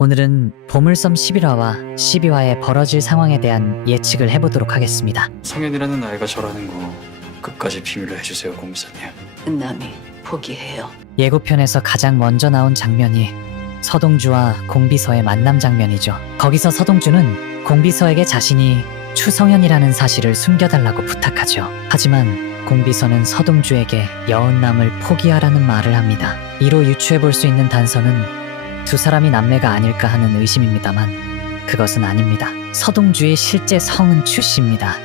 오늘은 보물섬 11화와 12화에 벌어질 상황에 대한 예측을 해보도록 하겠습니다. 성현이라는 아이가 저라는 거 끝까지 비밀로 해주세요, 공비사님. 은남이 포기해요. 예고편에서 가장 먼저 나온 장면이 서동주와 공비서의 만남 장면이죠. 거기서 서동주는 공비서에게 자신이 추성현이라는 사실을 숨겨달라고 부탁하죠. 하지만 공비서는 서동주에게 여은남을 포기하라는 말을 합니다. 이로 유추해볼 수 있는 단서는 두 사람이 남매가 아닐까 하는 의심입니다만 그것은 아닙니다. 서동주의 실제 성은 추씨입니다.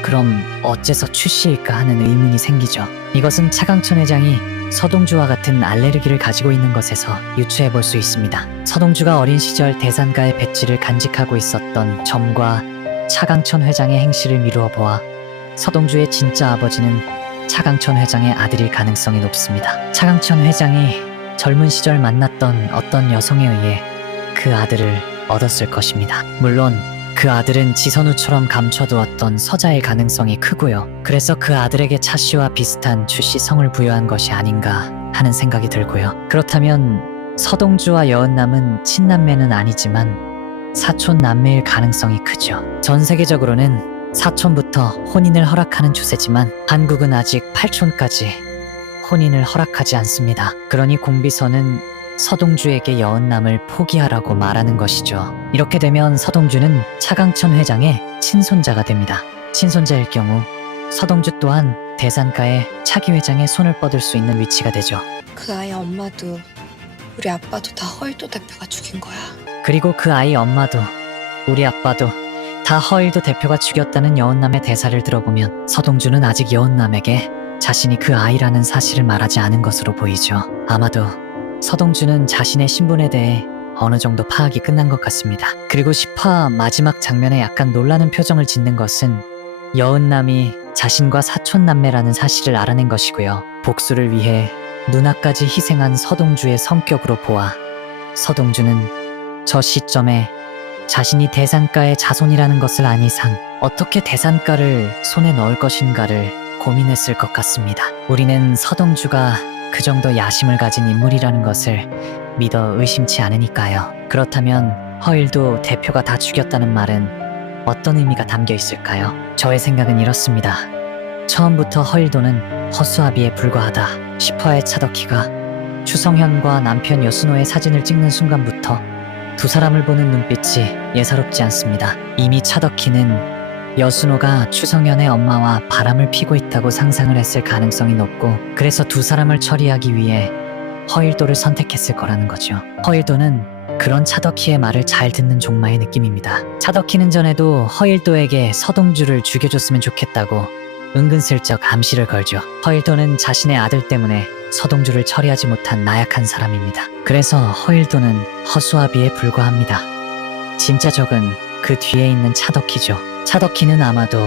그럼 어째서 추씨일까 하는 의문이 생기죠. 이것은 차강천 회장이 서동주와 같은 알레르기를 가지고 있는 것에서 유추해 볼 수 있습니다. 서동주가 어린 시절 대산가의 배지를 간직하고 있었던 점과 차강천 회장의 행실을 미루어 보아 서동주의 진짜 아버지는 차강천 회장의 아들일 가능성이 높습니다. 차강천 회장이 젊은 시절 만났던 어떤 여성에 의해 그 아들을 얻었을 것입니다. 물론 그 아들은 지선우처럼 감춰두었던 서자일 가능성이 크고요. 그래서 그 아들에게 차씨와 비슷한 추씨 성을 부여한 것이 아닌가 하는 생각이 들고요. 그렇다면 서동주와 여은남은 친남매는 아니지만 사촌 남매일 가능성이 크죠. 전 세계적으로는 사촌부터 혼인을 허락하는 추세지만 한국은 아직 8촌까지 혼인을 허락하지 않습니다. 그러니 공비서는 서동주에게 여은남을 포기하라고 말하는 것이죠. 이렇게 되면 서동주는 차강천 회장의 친손자가 됩니다. 친손자일 경우 서동주 또한 대산가의 차기 회장의 손을 뻗을 수 있는 위치가 되죠. 그 아이 엄마도 우리 아빠도 다 허일도 대표가 죽인 거야. 그리고 그 아이 엄마도 우리 아빠도 다 허일도 대표가 죽였다는 여은남의 대사를 들어보면 서동주는 아직 여은남에게 자신이 그 아이라는 사실을 말하지 않은 것으로 보이죠. 아마도 서동주는 자신의 신분에 대해 어느 정도 파악이 끝난 것 같습니다. 그리고 10화 마지막 장면에 약간 놀라는 표정을 짓는 것은 여은남이 자신과 사촌남매라는 사실을 알아낸 것이고요. 복수를 위해 누나까지 희생한 서동주의 성격으로 보아 서동주는 저 시점에 자신이 대산가의 자손이라는 것을 안 이상 어떻게 대산가를 손에 넣을 것인가를 고민했을 것 같습니다. 우리는 서동주가 그 정도 야심을 가진 인물이라는 것을 믿어 의심치 않으니까요. 그렇다면 허일도 대표가 다 죽였다는 말은 어떤 의미가 담겨 있을까요? 저의 생각은 이렇습니다. 처음부터 허일도는 허수아비에 불과하다. 10화의 차덕희가 추성현과 남편 여순호의 사진을 찍는 순간부터 두 사람을 보는 눈빛이 예사롭지 않습니다. 이미 차덕희는 여순호가 추성현의 엄마와 바람을 피고 있다고 상상을 했을 가능성이 높고 그래서 두 사람을 처리하기 위해 허일도를 선택했을 거라는 거죠. 허일도는 그런 차덕희의 말을 잘 듣는 종마의 느낌입니다. 차덕희는 전에도 허일도에게 서동주를 죽여줬으면 좋겠다고 은근슬쩍 암시를 걸죠. 허일도는 자신의 아들 때문에 서동주를 처리하지 못한 나약한 사람입니다. 그래서 허일도는 허수아비에 불과합니다. 진짜 적은 그 뒤에 있는 차덕희죠. 차덕희는 아마도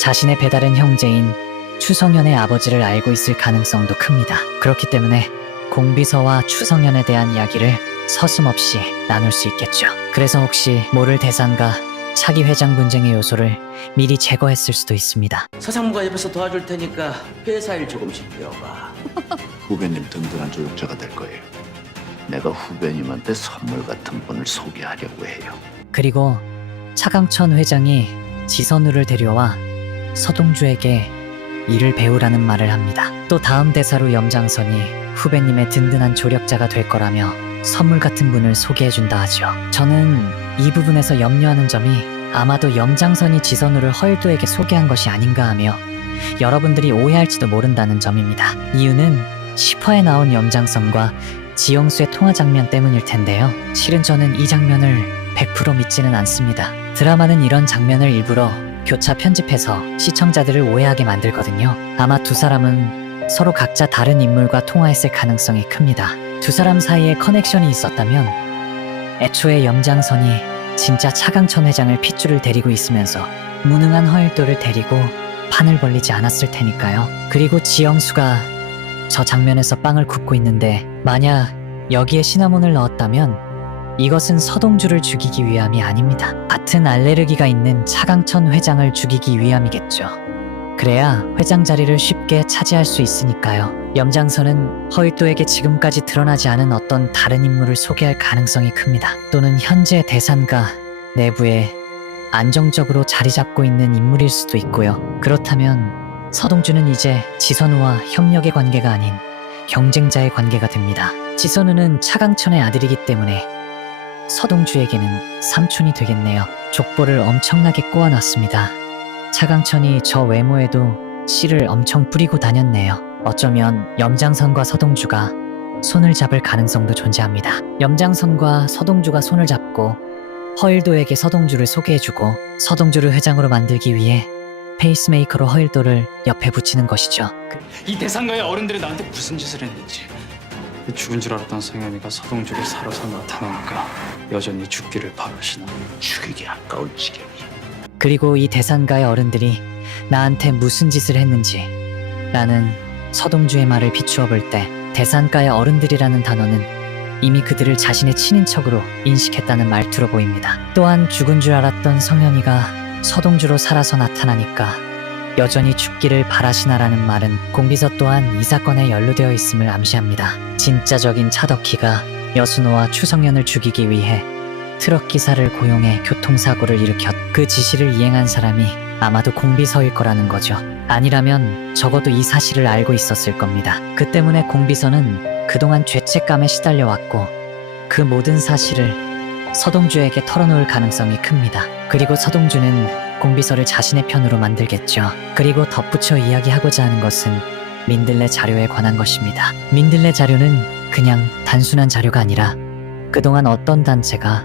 자신의 배다른 형제인 추성현의 아버지를 알고 있을 가능성도 큽니다. 그렇기 때문에 공비서와 추성현에 대한 이야기를 서슴없이 나눌 수 있겠죠. 그래서 혹시 모를 대산가 차기 회장 분쟁의 요소를 미리 제거했을 수도 있습니다. 서상무가 옆에서 도와줄 테니까 회사 일 조금씩 배워봐. 후배님 든든한 조력자가 될 거예요. 내가 후배님한테 선물 같은 분을 소개하려고 해요. 그리고 차강천 회장이 지선우를 데려와 서동주에게 일을 배우라는 말을 합니다. 또 다음 대사로 염장선이 후배님의 든든한 조력자가 될 거라며 선물 같은 분을 소개해준다 하죠. 저는 이 부분에서 염려하는 점이 아마도 염장선이 지선우를 허일도에게 소개한 것이 아닌가 하며 여러분들이 오해할지도 모른다는 점입니다. 이유는 10화에 나온 염장선과 지영수의 통화 장면 때문일 텐데요. 실은 저는 이 장면을 100% 믿지는 않습니다. 드라마는 이런 장면을 일부러 교차 편집해서 시청자들을 오해하게 만들거든요. 아마 두 사람은 서로 각자 다른 인물과 통화했을 가능성이 큽니다. 두 사람 사이에 커넥션이 있었다면 애초에 염장선이 진짜 차강천 회장을 핏줄을 데리고 있으면서 무능한 허일도를 데리고 판을 벌리지 않았을 테니까요. 그리고 지영수가 저 장면에서 빵을 굽고 있는데 만약 여기에 시나몬을 넣었다면 이것은 서동주를 죽이기 위함이 아닙니다. 같은 알레르기가 있는 차강천 회장을 죽이기 위함이겠죠. 그래야 회장 자리를 쉽게 차지할 수 있으니까요. 염장선은 허일도에게 지금까지 드러나지 않은 어떤 다른 인물을 소개할 가능성이 큽니다. 또는 현재 대산가 내부에 안정적으로 자리 잡고 있는 인물일 수도 있고요. 그렇다면 서동주는 이제 지선우와 협력의 관계가 아닌 경쟁자의 관계가 됩니다. 지선우는 차강천의 아들이기 때문에 서동주에게는 삼촌이 되겠네요. 족보를 엄청나게 꼬아놨습니다. 차강천이 저 외모에도 씨를 엄청 뿌리고 다녔네요. 어쩌면 염장선과 서동주가 손을 잡을 가능성도 존재합니다. 염장선과 서동주가 손을 잡고 허일도에게 서동주를 소개해주고 서동주를 회장으로 만들기 위해 페이스메이커로 허일도를 옆에 붙이는 것이죠. 이 대상가의 어른들이 나한테 무슨 짓을 했는지. 죽은 줄 알았던 성현이가 서동주를 살아서 나타나니까 여전히 죽기를 바라시나. 죽이기 아까울 지경이야. 그리고 이 대산가의 어른들이 나한테 무슨 짓을 했는지 라는 서동주의 말을 비추어 볼 때 대산가의 어른들이라는 단어는 이미 그들을 자신의 친인척으로 인식했다는 말투로 보입니다. 또한 죽은 줄 알았던 성현이가 서동주로 살아서 나타나니까 여전히 죽기를 바라시나라는 말은 공비서 또한 이 사건에 연루되어 있음을 암시합니다. 진짜적인 차덕희가 여순호와 추성현을 죽이기 위해 트럭 기사를 고용해 교통사고를 일으켰 그 지시를 이행한 사람이 아마도 공비서일 거라는 거죠. 아니라면 적어도 이 사실을 알고 있었을 겁니다. 그 때문에 공비서는 그동안 죄책감에 시달려 왔고 그 모든 사실을 서동주에게 털어놓을 가능성이 큽니다. 그리고 서동주는 공비서를 자신의 편으로 만들겠죠. 그리고 덧붙여 이야기하고자 하는 것은 민들레 자료에 관한 것입니다. 민들레 자료는 그냥 단순한 자료가 아니라 그동안 어떤 단체가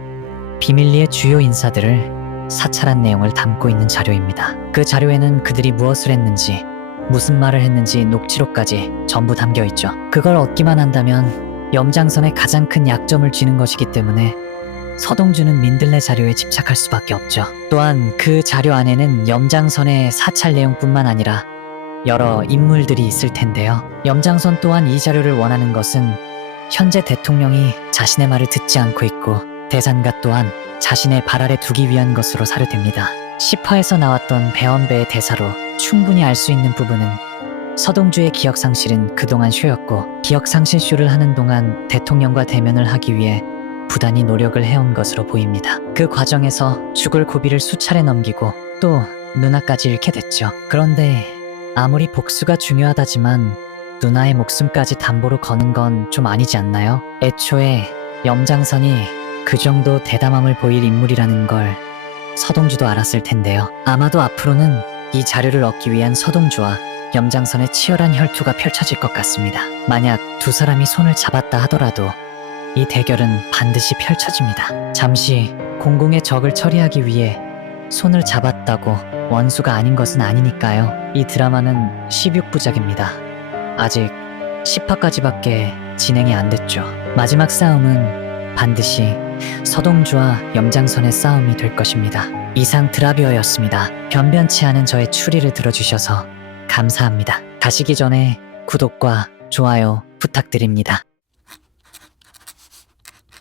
비밀리에 주요 인사들을 사찰한 내용을 담고 있는 자료입니다. 그 자료에는 그들이 무엇을 했는지, 무슨 말을 했는지 녹취록까지 전부 담겨 있죠. 그걸 얻기만 한다면 염장선의 가장 큰 약점을 쥐는 것이기 때문에 서동주는 민들레 자료에 집착할 수밖에 없죠. 또한 그 자료 안에는 염장선의 사찰 내용뿐만 아니라 여러 인물들이 있을 텐데요. 염장선 또한 이 자료를 원하는 것은 현재 대통령이 자신의 말을 듣지 않고 있고 대산가 또한 자신의 발 아래 두기 위한 것으로 사료됩니다. 10화에서 나왔던 배원배의 대사로 충분히 알 수 있는 부분은 서동주의 기억상실은 그동안 쇼였고 기억상실 쇼를 하는 동안 대통령과 대면을 하기 위해 부단히 노력을 해온 것으로 보입니다. 그 과정에서 죽을 고비를 수차례 넘기고 또 누나까지 잃게 됐죠. 그런데 아무리 복수가 중요하다지만 누나의 목숨까지 담보로 거는 건 좀 아니지 않나요? 애초에 염장선이 그 정도 대담함을 보일 인물이라는 걸 서동주도 알았을 텐데요. 아마도 앞으로는 이 자료를 얻기 위한 서동주와 염장선의 치열한 혈투가 펼쳐질 것 같습니다. 만약 두 사람이 손을 잡았다 하더라도 이 대결은 반드시 펼쳐집니다. 잠시 공공의 적을 처리하기 위해 손을 잡았다고 원수가 아닌 것은 아니니까요. 이 드라마는 16부작입니다. 아직 10화까지밖에 진행이 안 됐죠. 마지막 싸움은 반드시 서동주와 염장선의 싸움이 될 것입니다. 이상 드라비어였습니다. 변변치 않은 저의 추리를 들어주셔서 감사합니다. 가시기 전에 구독과 좋아요 부탁드립니다.